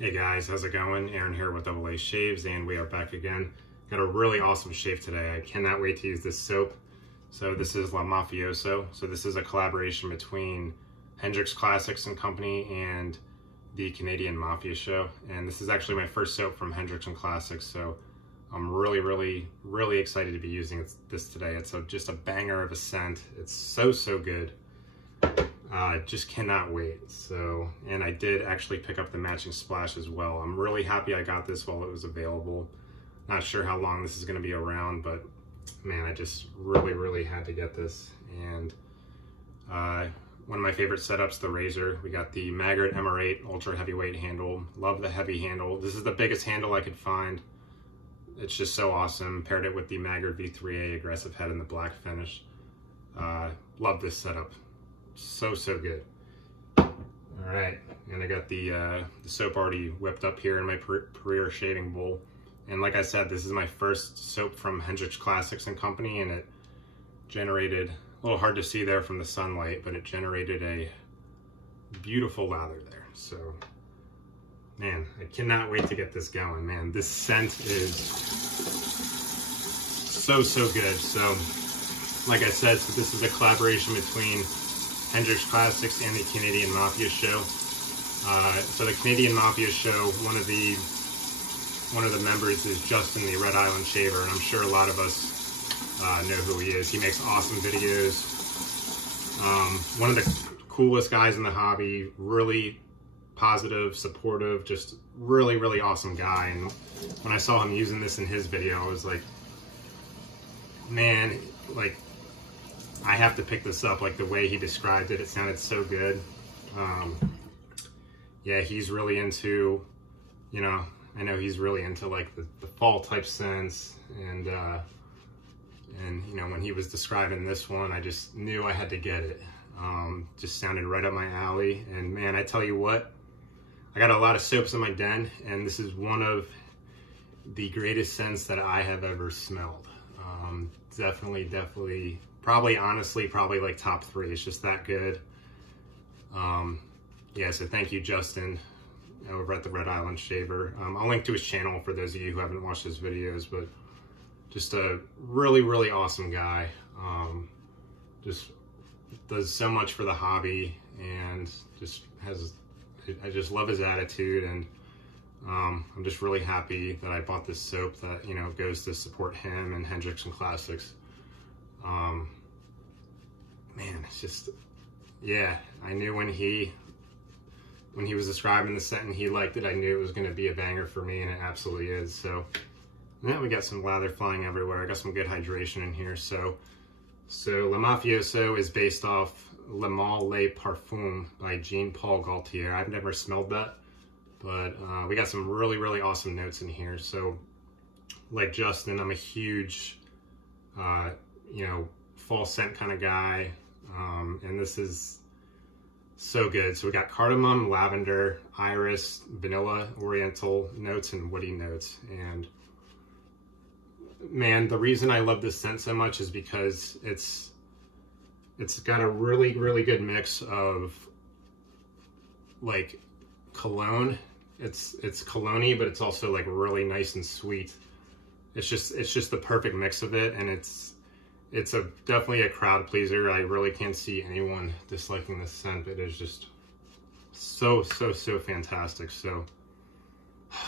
Hey guys, how's it going? Aaron here with AA Shaves, and we are back again. Got a really awesome shave today. I cannot wait to use this soap. So this is Mafioso. So this is a collaboration between Hendrix Classics and Company and the Canadian Mafia show. And this is actually my first soap from Hendrix and Classics. So I'm really excited to be using this today. It's just a banger of a scent. It's so good. Just cannot wait. So, and I did actually pick up the matching splash as well. I'm really happy I got this while it was available. Not sure how long this is going to be around, but man, I just really had to get this. And one of my favorite setups, the razor. We got the Maggard MR8 ultra heavyweight handle. Love the heavy handle. This is the biggest handle I could find. It's just so awesome. Paired it with the Maggard V3A aggressive head in the black finish. Love this setup. So good. All right, and I got the soap already whipped up here in my Premier shaving bowl. And like I said, this is my first soap from Hendrix Classics and Company, and it generated, a little hard to see there from the sunlight, but it generated a beautiful lather there. So, man, I cannot wait to get this going, man. This scent is so good. So, like I said, so this is a collaboration between Hendrix Classics and the Canadian Mafia show. So the Canadian Mafia show, one of the members is Justin, the Red Island Shaver, and I'm sure a lot of us know who he is. He makes awesome videos. One of the coolest guys in the hobby, really positive, supportive, just really awesome guy. And when I saw him using this in his video, I was like, man, like, I have to pick this up. Like, the way he described it, it sounded so good. Yeah, he's really into, you know, I know he's really into like the fall type scents, and you know, when he was describing this one, I just knew I had to get it. Just sounded right up my alley. And man, I tell you what, I got a lot of soaps in my den, and this is one of the greatest scents that I have ever smelled. Definitely, honestly, probably like top 3. It's just that good. Yeah, so thank you, Justin, over at the Red Island Shaver. I'll link to his channel for those of you who haven't watched his videos, but just a really awesome guy. Just does so much for the hobby, and just I just love his attitude, and I'm just really happy that I bought this soap that, you know, goes to support him and Hendrix and Classics. Man, it's just, yeah, I knew when he was describing the scent and he liked it, I knew it was going to be a banger for me, and it absolutely is. So now we got some lather flying everywhere. I got some good hydration in here. So Le Mafioso is based off Le Male Le Parfum by Jean-Paul Gaultier. I've never smelled that, but we got some really awesome notes in here. So like Justin, I'm a huge, you know, fall scent kind of guy. And this is so good. So we got cardamom, lavender, iris, vanilla, oriental notes, and woody notes. And man, the reason I love this scent so much is because it's got a really good mix of like cologne. It's cologne-y, but it's also like really nice and sweet. It's just the perfect mix of it, and it's definitely a crowd pleaser. I really can't see anyone disliking this scent. It is just so fantastic. So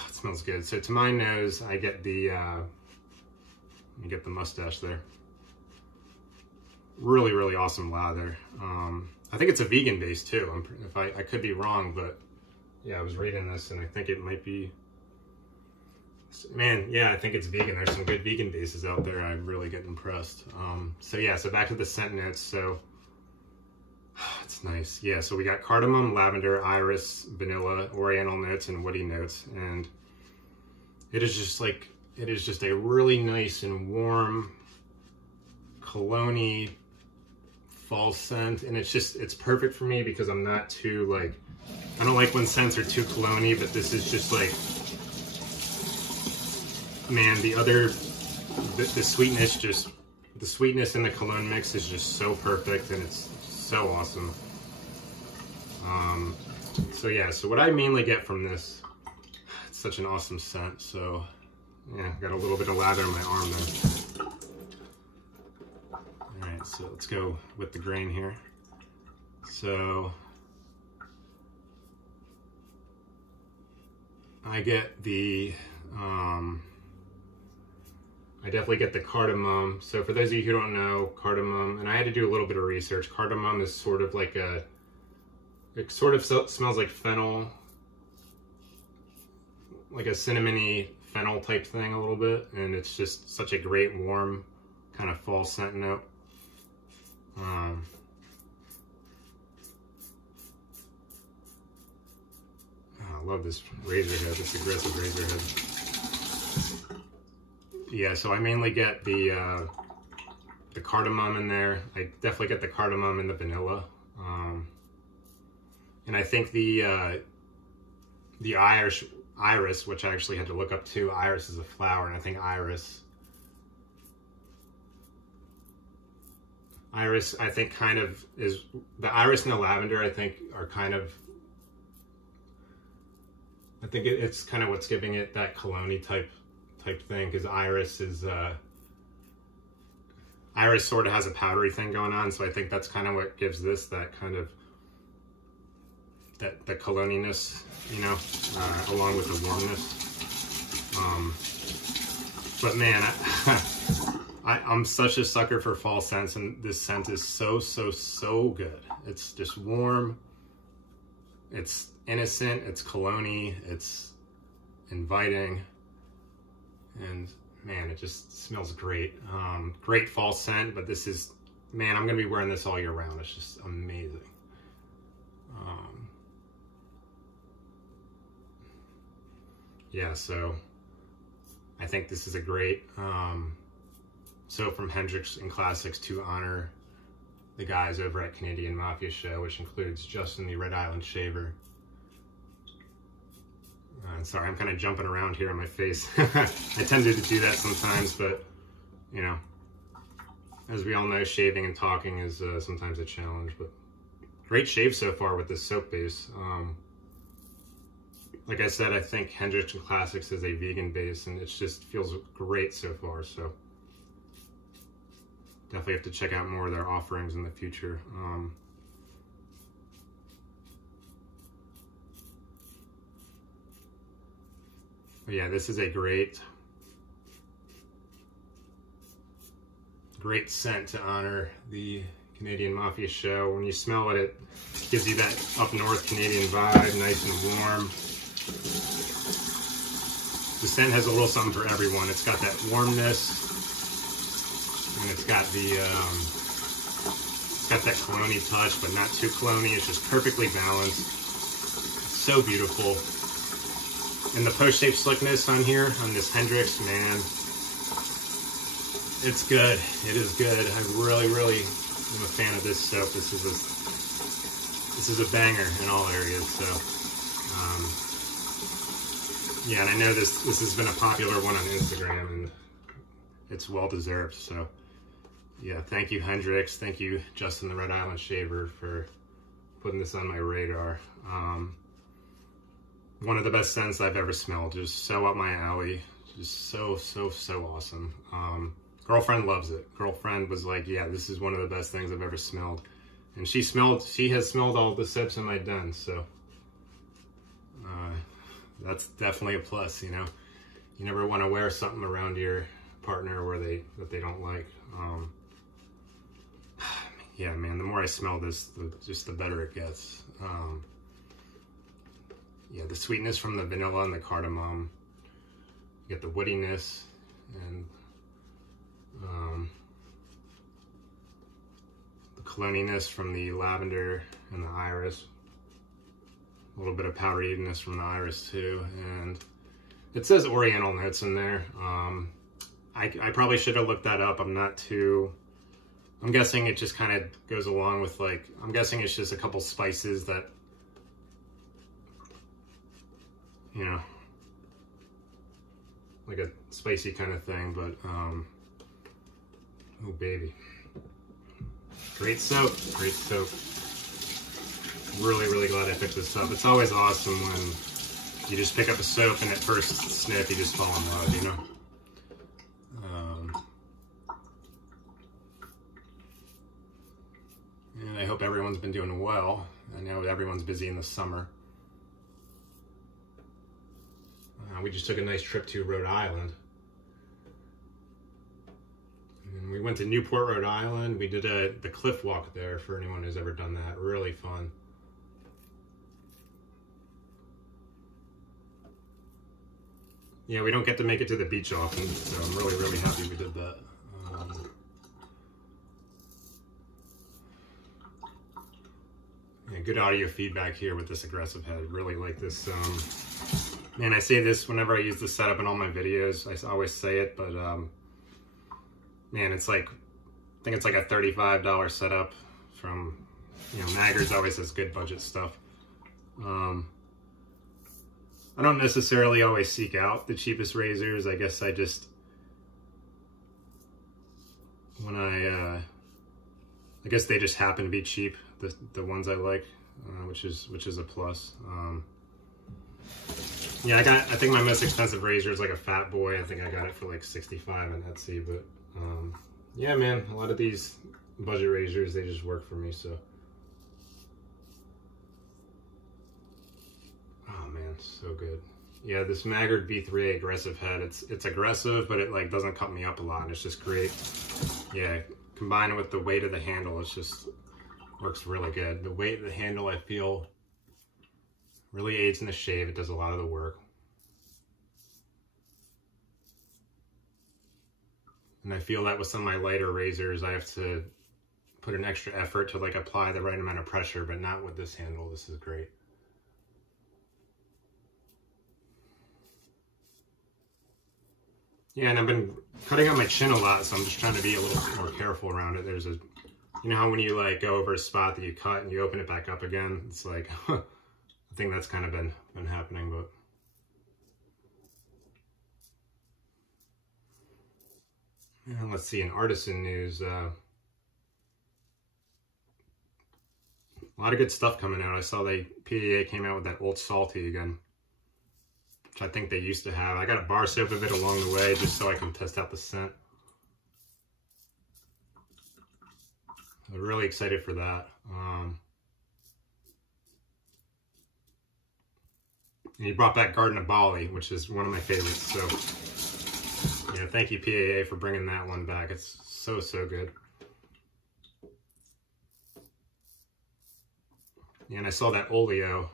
it smells good. So to my nose, I get the let me get the mustache there. Really awesome lather. I think it's a vegan base too. I could be wrong, but yeah, I was reading this and I think it might be. Man, yeah, I think it's vegan. There's some good vegan bases out there. I really get impressed. So yeah, so back to the scent notes. So it's nice. Yeah, so we got cardamom, lavender, iris, vanilla, oriental notes, and woody notes. And it is just like, it is just a really nice and warm, cologne-y fall scent. And it's perfect for me because I'm not too like, I don't like when scents are too cologne-y, but this is just like, man, the sweetness in the cologne mix is just so perfect, and it's so awesome. So yeah, so what I mainly get from this such an awesome scent. So yeah, got a little bit of lather on my arm there. All right, so let's go with the grain here. So I get the, I definitely get the cardamom. So for those of you who don't know, cardamom, and I had to do a little bit of research, cardamom is sort of like a, it sort of smells like fennel, like a cinnamony fennel type thing a little bit, and it's just such a great warm kind of fall scent note. I love this razor head, this aggressive razor head. Yeah, so I mainly get the cardamom in there. I definitely get the cardamom and the vanilla. And I think the iris, which I actually had to look up too, iris is a flower, and I think iris I think kind of is, the iris and the lavender I think are kind of, I think it's kind of what's giving it that cologne-y type thing, because iris is iris sort of has a powdery thing going on, so I think that's kind of what gives this that kind of the cologne-iness, you know, along with the warmness. But man, I'm such a sucker for fall scents, and this scent is so good. It's just warm, it's innocent, it's cologne-y, it's inviting, and man, it just smells great. Great fall scent, but this is, man, I'm gonna be wearing this all year round. It's just amazing. Yeah, so I think this is a great soap from Hendrix Classics to honor the guys over at Canadian Mafia show, which includes Justin the Red Island Shaver. Sorry, I'm kind of jumping around here on my face. I tend to do that sometimes, but you know, as we all know, shaving and talking is sometimes a challenge. But great shave so far with this soap base. Like I said, I think Hendrix Classics is a vegan base, and it just feels great so far. So definitely have to check out more of their offerings in the future. But yeah, this is a great scent to honor the Canadian Mafia show. When you smell it, it gives you that up north Canadian vibe, nice and warm. The scent has a little something for everyone. It's got that warmness, and it's got the that cologne-y touch, but not too cologne-y. It's just perfectly balanced. It's so beautiful. And the post-shape slickness on here, on this Hendrix, man, it's good. It is good. I really am a fan of this soap. This is a banger in all areas. So, yeah, and I know this has been a popular one on Instagram, and it's well deserved. So, yeah, thank you, Hendrix. Thank you, Justin the Red Island Shaver, for putting this on my radar. One of the best scents I've ever smelled. Just so up my alley. Just so awesome. Girlfriend loves it. Girlfriend was like, yeah, this is one of the best things I've ever smelled. And she has smelled all the soaps in my den, so that's definitely a plus, you know. You never want to wear something around your partner where that they don't like. Yeah, man, the more I smell this, just the better it gets. Yeah, the sweetness from the vanilla and the cardamom. You get the woodiness and the cologne-iness from the lavender and the iris. A little bit of powderiness from the iris too. And it says oriental notes in there. I probably should have looked that up. I'm guessing it just kind of goes along with, like, I'm guessing it's just a couple spices that, you know, like a spicy kind of thing, but, oh baby. Great soap, great soap. Really glad I picked this up. It's always awesome when you just pick up a soap and at first sniff, you just fall in love, you know? And I hope everyone's been doing well. I know everyone's busy in the summer. We just took a nice trip to Rhode Island. And we went to Newport, Rhode Island. We did the cliff walk there for anyone who's ever done that. Really fun. Yeah, we don't get to make it to the beach often, so I'm really, really happy we did that. Yeah, good audio feedback here with this aggressive head. Really like this. Man, I say this whenever I use this setup in all my videos. I always say it, but man, it's like, I think it's like a $35 setup from, you know, Maggers always has good budget stuff. I don't necessarily always seek out the cheapest razors. I guess I just, when I guess they just happen to be cheap, the ones I like, which is a plus. Yeah, I think my most expensive razor is like a Fat Boy. I think I got it for like $65 on Etsy, but yeah, man, a lot of these budget razors, they just work for me, so. Oh man, so good. Yeah, this Maggard B3A aggressive head, it's aggressive, but it like doesn't cut me up a lot, and it's just great. Yeah, combined with the weight of the handle, it's just works really good. The weight of the handle, I feel, really aids in the shave. It does a lot of the work. And I feel that with some of my lighter razors, I have to put an extra effort to like apply the right amount of pressure, but not with this handle. This is great. Yeah, and I've been cutting out my chin a lot, so I'm just trying to be a little more careful around it. There's a, you know how when you like go over a spot that you cut and you open it back up again? It's like, I think that's kind of been happening, but. And let's see, in artisan news, a lot of good stuff coming out. I saw PAA came out with that Old Salty again, which I think they used to have. I got a bar soap of it along the way just so I can test out the scent. I'm really excited for that. And he brought back Garden of Bali, which is one of my favorites. So, yeah, thank you PAA for bringing that one back. It's so, so good. Yeah, and I saw that Oleo.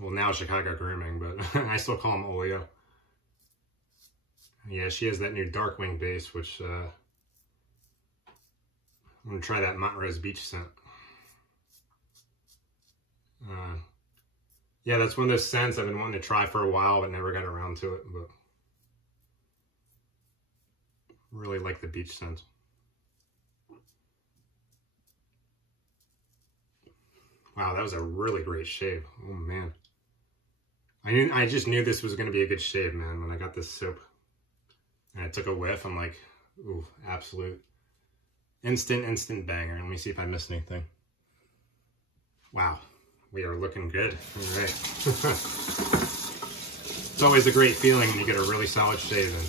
Well, now Chicago Grooming, but I still call him Oleo. Yeah, she has that new Darkwing base, which I'm going to try that Montrose Beach scent. Yeah, that's one of those scents I've been wanting to try for a while, but never got around to it. But really like the beach scent. Wow, that was a really great shave. Oh man, I just knew this was going to be a good shave, man. When I got this soap and I took a whiff, I'm like, ooh, absolute instant banger. Let me see if I missed anything. Wow. We are looking good. All right. It's always a great feeling when you get a really solid shave in.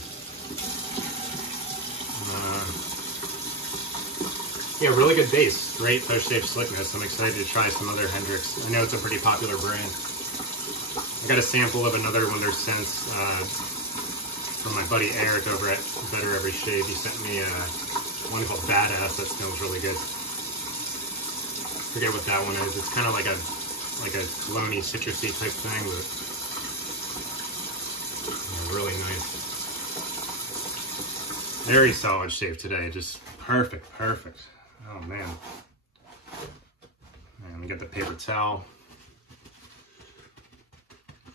Yeah, really good base. Great post-shave slickness. I'm excited to try some other Hendrix. I know it's a pretty popular brand. I got a sample of another one of their scents from my buddy Eric over at Better Every Shave. He sent me one called Badass that smells really good. Forget what that one is. It's kind of like a cologne-y, citrusy type thing, but yeah, really nice. Very solid shave today, just perfect. Oh man. And we got the paper towel.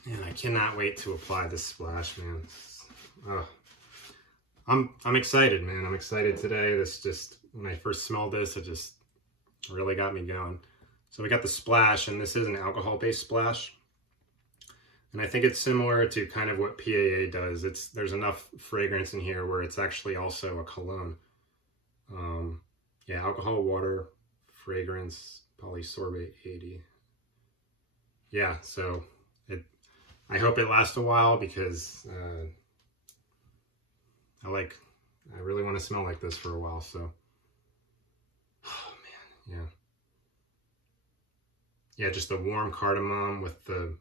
And I cannot wait to apply this splash, man. Oh. I'm excited, man. I'm excited today. This just, when I first smelled this, it just really got me going. So we got the splash, and this is an alcohol-based splash. And I think it's similar to kind of what PAA does. There's enough fragrance in here where it's actually also a cologne. Yeah, alcohol, water, fragrance, polysorbate 80. yeah, so I hope it lasts a while because I really want to smell like this for a while. So, oh man, yeah, just the warm cardamom with the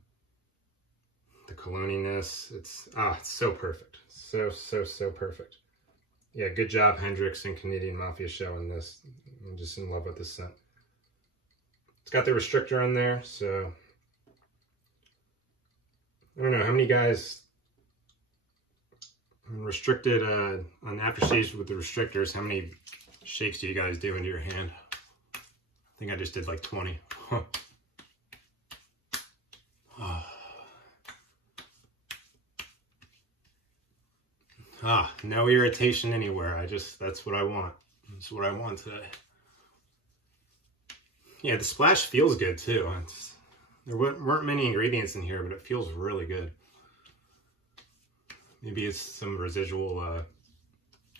cologniness. It's so perfect, so perfect. Yeah, good job, Hendrix and Canadian Mafia showing this. I'm just in love with this scent. It's got the restrictor on there, so I don't know how many guys restricted on aftershaves with the restrictors. How many shakes do you guys do into your hand? I think I just did like 20. No irritation anywhere. That's what I want. That's what I want today. Yeah, the splash feels good too. There weren't many ingredients in here, but it feels really good. Maybe it's some residual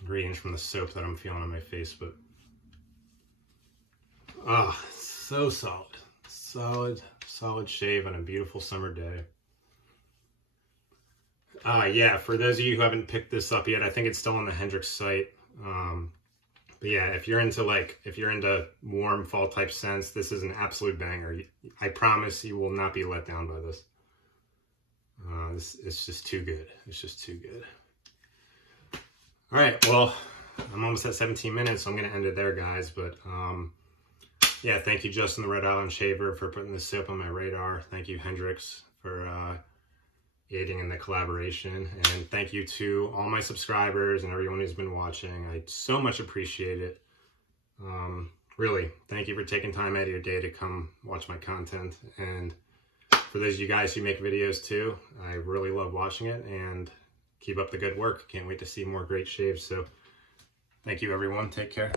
ingredients from the soap that I'm feeling on my face, but so solid. Solid shave on a beautiful summer day. Yeah, for those of you who haven't picked this up yet, I think it's still on the Hendrix site. But yeah, if you're into warm fall type scents, this is an absolute banger. I promise you will not be let down by this. It's just too good. It's just too good. All right, well, I'm almost at 17 minutes, so I'm going to end it there, guys. But yeah, thank you, Justin the Red Island Shaver, for putting this soap on my radar. Thank you, Hendrix, for aiding in the collaboration. And thank you to all my subscribers and everyone who's been watching. I so much appreciate it. Really, thank you for taking time out of your day to come watch my content. And for those of you guys who make videos too, I really love watching it, and keep up the good work. Can't wait to see more great shaves. So thank you, everyone. Take care.